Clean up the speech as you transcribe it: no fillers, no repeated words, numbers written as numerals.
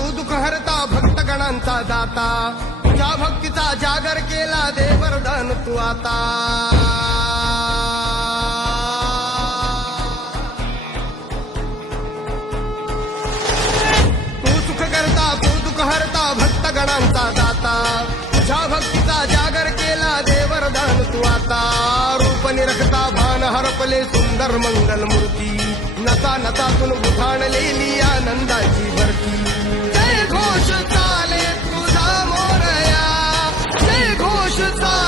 तू दुःख हरता भक्तगणांचा दाता तुझ्या भक्तीचा जागर केला दे वरदान तू आता तू सुख करता तू दुःख हरता भक्तगणांचा दाता तुझ्या भक्तीचा जागर केला दे वरदान तू आता रूप निरखता भान हरपले सुंदर मंगल मूर्ती नसा नसातून बुधाणलेली आनंदाची भरती जय घोष चाले तुझा मोरया जय घोष चाले